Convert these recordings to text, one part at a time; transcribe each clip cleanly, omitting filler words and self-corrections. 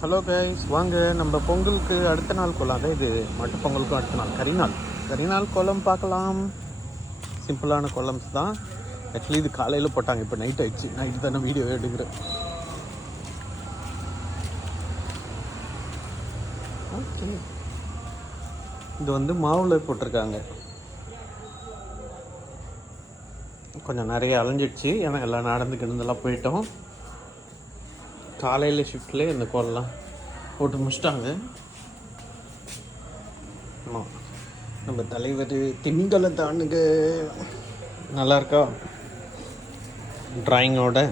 Hello guys, வாங்க நம்ம பொங்கலுக்கு அடுத்த நாள் கோலம். அதான் இது மட்டும் பொங்கலுக்கும் அடுத்த நாள் கரிநாள் கோலம் பார்க்கலாம். சிம்பிளான கோலம்ஸ் தான். ஆக்சுவலி இது காலையில் போட்டாங்க, இப்போ நைட் ஆயிடுச்சு. நைட்டு தானே வீடியோ எடுக்கிறேன். ஓகே, இது வந்து மாவில் போட்டிருக்காங்க. கொஞ்சம் நிறைய அலைஞ்சிடுச்சு, ஏன்னா எல்லாம் நடந்துக்கிட்டதெல்லாம் போயிட்டோம். காலையில் ஷிஃப்ட்லேயே இந்த கோலம்லாம் போட்டு முடிச்சிட்டாங்க. ஆமாம், நம்ம தலைவர் திங்களத்தானுங்க நல்லா இருக்கா ட்ராயிங்கோட.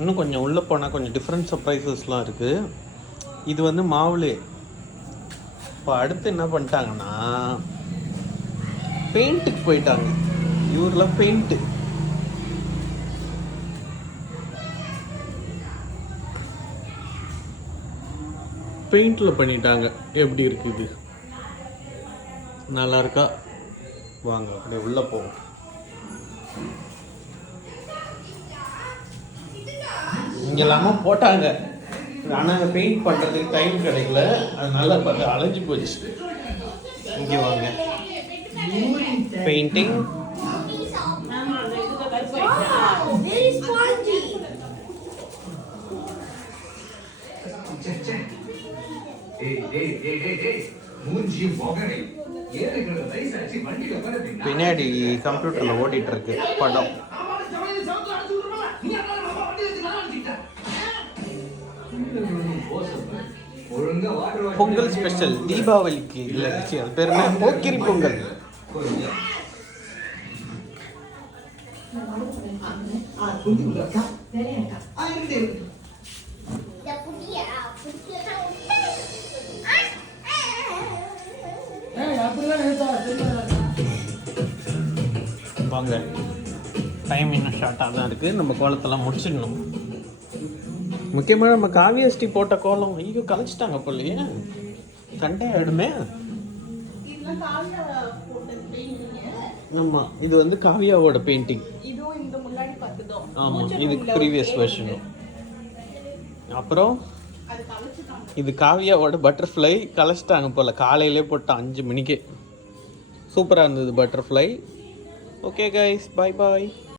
இன்னும் கொஞ்சம் உள்ளே போனால் கொஞ்சம் டிஃப்ரெண்ட் சர்ப்ரைசஸ்லாம் இருக்குது. இது வந்து மாவுலே. இப்போ அடுத்து என்ன பண்ணிட்டாங்கன்னா பெயிண்ட்டுக்கு போயிட்டாங்க. இவரில் பெயிண்டில் பண்ணிட்டாங்க. எப்படி இருக்குது, நல்லா இருக்கா? வாங்க அப்படியே உள்ளே போவோம். இங்கே இல்லாமல் போட்டாங்க, ஆனால் பெயிண்ட் பண்ணுறதுக்கு டைம் கிடைக்கல, அதனால பார்த்து அலைஞ்சு போச்சு. இங்கே வாங்க, பெயிண்டிங். பின்னாடி கம்ப்யூட்டரில் ஓடிட்டு இருக்கு படம். பொங்கல் ஸ்பெஷல் தீபாவளிக்கு இல்லை, அது பேர் என்ன, போக்கிரி பொங்கல். வாங்க, டைம் இன்னும் ஷார்ட்டாக தான் இருக்குது. நம்ம கோலத்தெல்லாம் முடிச்சிடணும். முக்கியமாக நம்ம காவியஸ்ரீ போட்ட கோலம் ஐயோ கலைச்சிட்டாங்க போலையே, சண்டே ஆகிடுமே. ஆமாம், இது வந்து காவியாவோட பெயிண்டிங். ஆமாம், இதுக்கு ப்ரீவியஸ் வெர்ஷனும். அப்புறம் இது காவியாவோட பட்டர்ஃப்ளை கலைச்சிட்டாங்க போல். காலையிலே போட்டோம் 5 மணிக்கு. சூப்பராக இருந்தது பட்டர்ஃப்ளை. ஓகே கைஸ், பாய் பாய்.